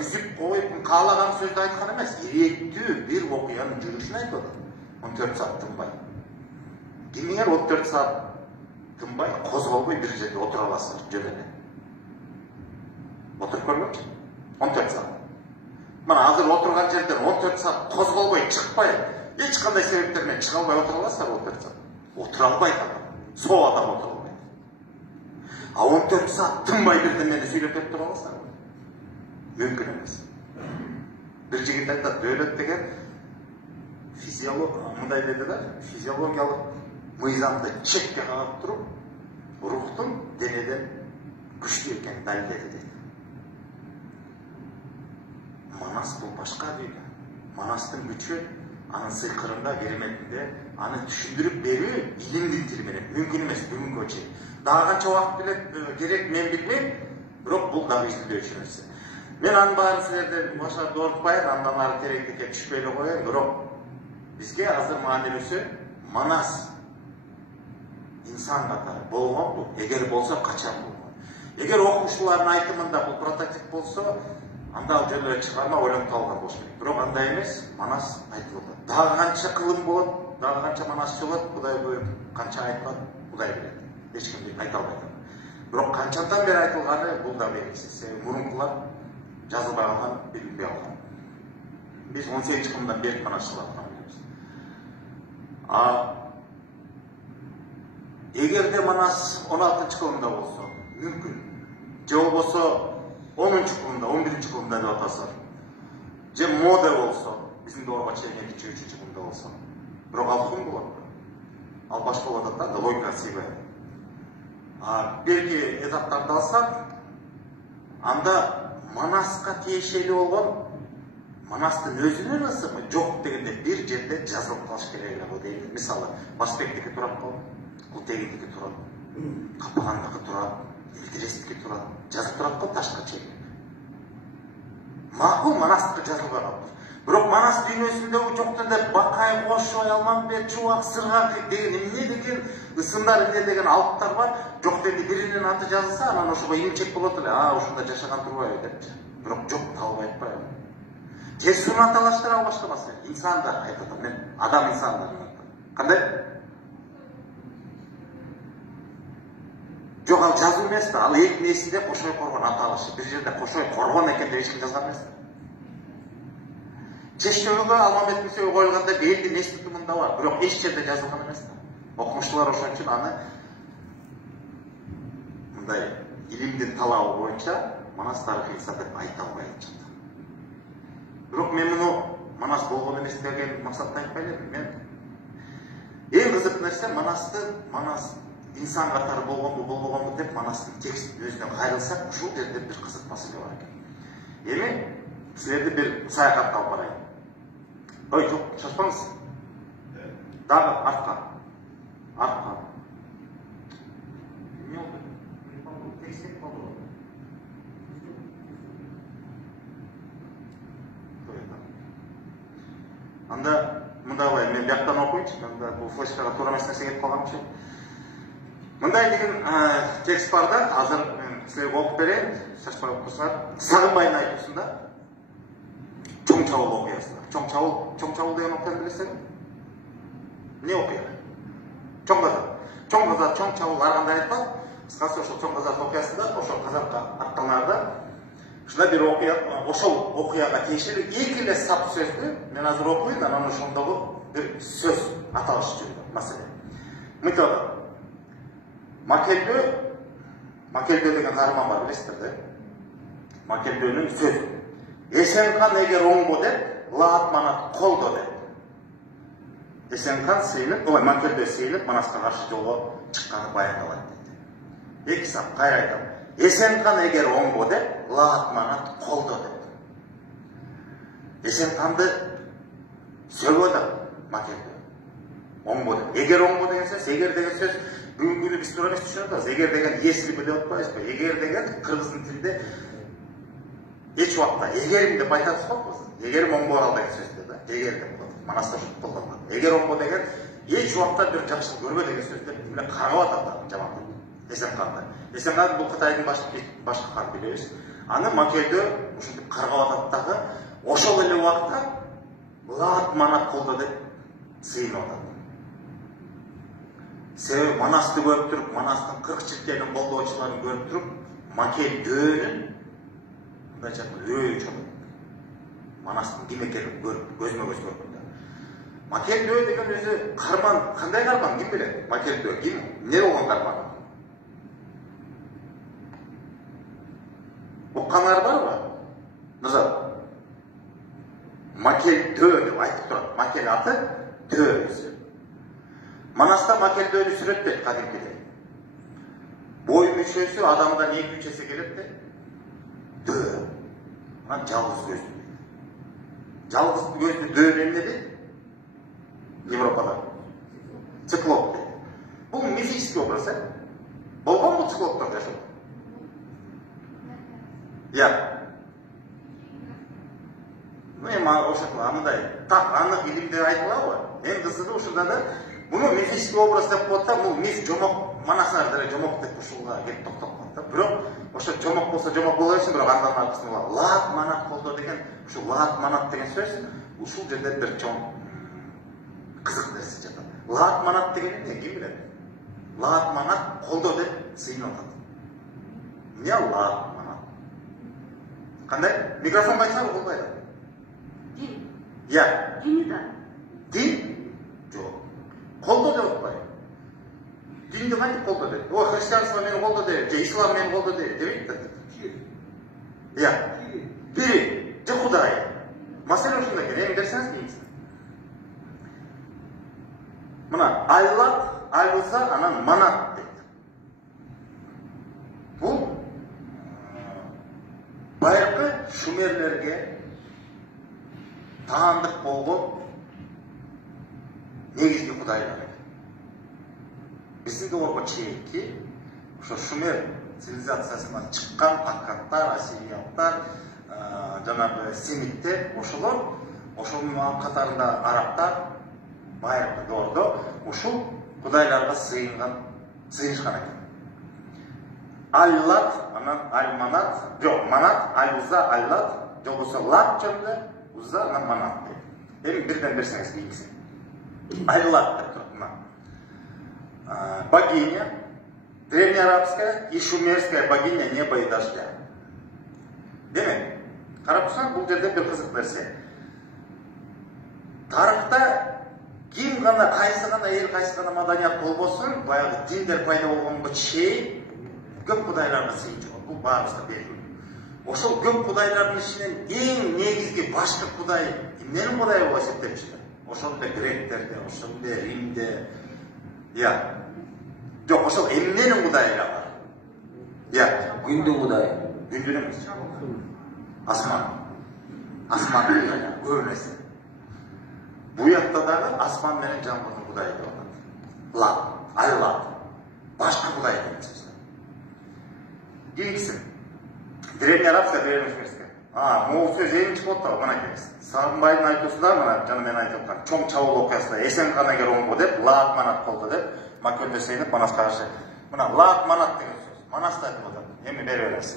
үзүп коюп каалаган сөздү айткан эмес, ирээттүү бир окуянын жүрүшүн айтып атат. 14 саат тынбай. Кимиңер 14 саат тынбай, козголбой бир жерде отура аласыздар, жөн эле. Отуруп көргөнчү? 14 саат. Мына азыр отурган жерден 14 саат козголбой, чыкпай, эч кандай себептер менен чыга албай отура аласыздар 14 саат. Отура албайт адам. Соо адам отура албайт. А 14 саат тынбай бирдемени сүйлөп берип тура аласыздар. Мүмкүн эмес. Бир жигит айтат, дөөлөт деген мындай деди да, физиологиялык мыйзамды чекке кагып туруп, рухтун денеден күчтүү экенин далилдеди дейт. Манас бул башка дүйнө. Манастын күчү анын сыйкырында, кереметинде, аны түшүндүрүп берүү илимдин тили менен мүмкүн эмес бүгүнгө чейин. Дагы канча убакыт керек мен билбейм, бирок бул дагы изилдөөчү нерсе. Мен анын баарын силерден башка доорутпайын, андан ары тереңдикке түшпөй эле коеюн, бирок бизге азыр маанилүүсү манас инсан катары болгонбу, эгер болсо качан болгон. Эгер окумуштуулардын айтымында бул прототип болсо, анда ал жөн эле чыгарма ойлонуп табылган болуш керек. Бирок андай эмес, манас айтылды. Дагы канча кылым болот, дагы канча манас болот, Кудай буюруп канча айтпат, Кудай билет. Эч ким айта албайт. Бирок канчадан бери айтылганы бул да белгисиз. Мурункулар жазылбаган, билинбей калган. Биз 18-кылымдан бери гана чыгып эгерде манас 16-кылымда болсо, мүмкүн. Же болбосо 10-кылымда, 11-кылымда деп атасыздар. Же мода болсо, биздин доорго чейин 2-3-кылымда болсо. Бирок ал ким болот? Ал башка болот да, логика сыйбайт. Берки этаптарды алсак, анда манаска тиешелүү болгон манастын өзүнүн ысымы жок дегенде бир жерде жазылып калыш керек эле дейт. Мисалы, Басбектики турат го, Култегиндики турат, Капагандыкы турат, Илдирестики турат, жазып турат го ташка чейин. Макул манастыкы жазылбаган. Бирок манас дүйнөсүндө жок деп Бакай, Кошой, Алмамбет, Чубак, Сыргак деген эмне деген ысымдар, эмне деген алыптар бар. Жок деди биринин аты жазылса, анан ошого имчек болот эле. Ушунда жашаган турбайбы депчи. Бирок жок табылып айтпайбы. Жесурун аталаштыр ал башка маселе. Инсандар айтат, мен адам инсандар. Кандай? Жок, ал жазуу эмес да, ал эки несинде Кошой Коргон аталышы. Бир жерде Кошой Коргон экен деп эч ким жазган эмес. Чештөбөгө Алмамбет мүсөгө коюлганда белди нестики мында бар, бирок эч жерде жазылган эмес да. Окумуштуулар ошон үчүн аны мындай илимдин талабы боюнча манас тарыхый инсан деп айта албайт. Бирок мен муну манас болгон эмес деген максатта айтпай элем. Мен эң кызык нерсе манас инсан катары болгонбу болбогонбу деп манастын текстин өзүнө кайрылсак, ушул жерде бир кызык маселе бар экен. Эми силерди бир саякатка алып барайын. Ой, жок, шашпаңыз. Дагы артка. Не oldu? Текстек болду. Анда мындайлай, мен бияктан окуйчу, анда бул флешкага туура эмес нерсе кетип калганчы. Мындай деген текст бар да, азыр мен силерге окуп берейин, шашпай окусаңар. Сагынбайдын айтуусунда Чоң Чабыл окуясында. Чоң Чабыл деген окуяны билесиңер? Не окуя? Чоң Казак, Чоң Чабыл ар кандай айтпак. Кыскасы ошол Чоң Казак окуясында, ошол казакка аттанарда ушундай бир окуя, ошол окуяга тиешелүү эки эле сап сөздү мен азыр окуйн, анан ошондогу бир сөз аталыш жүрдү маселе. Мынтип Макелдөө деген каарман бар, билесиздер да? Макелдөөнүн сөзү. Эсенхан эгер оңбо деп, лаат манат колдо деп. Эсенхан сейилип, Макелдөө сейилип, манаска каршы жолго чыкканы баяндалат дейт. Эки сап кайра айтам. Эсенхан эгер оңбо деп, лаат манат колдо деп. Эсенханды сөйлөдү Макелдөө. Оңбо деп. Эгер оңбо деген сөз, эгер деген сөз бүгүнкү күнү биз туура эмес түшүнөбүз. Эгер деген если деп атпайбызбы? Эгер деген кыргыздын тилинде эч убакта эгерим деп айта турсакпыз. Эгерим оңбой кал деген сөз да. Эгер деп коет. Манаста ушинтип колдонгон. Эгер оңбо деген эч убакта бир жакшылык көрбө деген сөз деп карап атат жаман. Эсенханды. Эсенхан бул Кытайдын башкы хан билебиз. Аны макелдөө ушинтип каргап атат дагы, ошол эле убакта лаат манат колдо деп сыйынып атат. Себеби Манасты көрүп туруп, Манастын 40 чиркейлин колдоочуларын көрүп туруп, макелдөөнүн мындай жакын өө чоң. Манастын ким экенин көрүп, көзмө-көз көрүп. Макелдөө деген өзү карман, кандай карман ким билет? Макелдөө ким? Не болгон карман? Уккандар барбы? Назар. Макелдөө деп айтып турат. Макел аты дөөнү. Манаста макелдөөнү сүрөттөйт кадимкидей. Бой мүчөсү адамдан 2-3 эсе келет де. Дөө. Анан жалгыз көздүү. Жалгыз көздүү дөө эмне дейт? Европада. Циклоп дейт. Бул мифический образ, болгон бул циклоптор жашоо. Я. Ну эми ошол андай так анык илимде айтылабы? Эң кызыгы ушунда да буну мифический образ деп коет да, бул миф жомок, манасар деле жомок деп ушуга келип токтоп калат да. Бирок ошо жомок болсо жомок боло берсин, бирок андан аркасында лаат манат колдо деген, ушу лаат манат деген сөз ушул жерде бир чоң кызык нерсе жатат. Лаат манат деген эмне, ким билет? Лаат манат колдо деп сыйынып атат. Эмне лаат манат? Кандай? Микрофон байсаңыз болбойт. Дин. Я. Дин да. Дин? Жок. Колдо деп атпайбы? Динди кантип колдо дейт? О, христианство мени колдо дейт, же ислам мени колдо дейт, дебейт да. Я. Бири, же Кудай. Маселе ушунда экен, эми берсеңиз дейсиз. Мына Аллат, Алюза, анан Манат дейт. Бул байыркы шумерлерге таандык болгон негизги кудайлар. Биздин долорго чейинки ошо шумер цивилизациясынан чыккан аккаттар, ассириялыктар, жанагы семиттер, ошонун катарында арабтар байыркы доордо ушул кудайларга сыйынышкан экен. Аллат, анан Аль-Манат, жок, Манат, Аль-Уза, Аллат, же болбосо Лат жөнүндө, Уза, анан Манат дейт. Эми бирден берсеңиз дейсиз. Аллат деп турат мына. Богиня, древнеарабская и шумерская богиня неба и дождя. Демек, карап турсаң, бул жерде бир кызык нерсе. Тарыхта ким гана, кайсы гана эл, кайсы гана маданият болбосун, баягы диндер пайда болгонго чейин көп кудайларды сыйынчу. Бул баарыбызга белгилүү. Ошол көп кудайлардын ичинен эң негизги башкы кудай эмненин кудайы болуп эсептелчү? Ошол эле гректерде, ошол эле Римде, я. Жок, ошол эмненин кудайы бар? Я. Күндүн кудайы. Күндүн эмес. Асман. Асман деген көп нерсе. Буякта дагы асман менен жамгырдын кудайы деп атат. Лат, Аллат. Башкы кудай деген сөз. Кийинкиси. Древнеарабская, древнешумерская. Могул сөз эми чыгып атты, мынакей. Сагынбайдын айтуусунда, мына жана мен айтып аткан чоң чабуул окуясында эсен канагер оңго деп, лаат манат колду деп, макелдөө сыйынып Манаска каршы. Мына лаат манат деген сөз. Манаста айтып атат. Эми бере бересиз.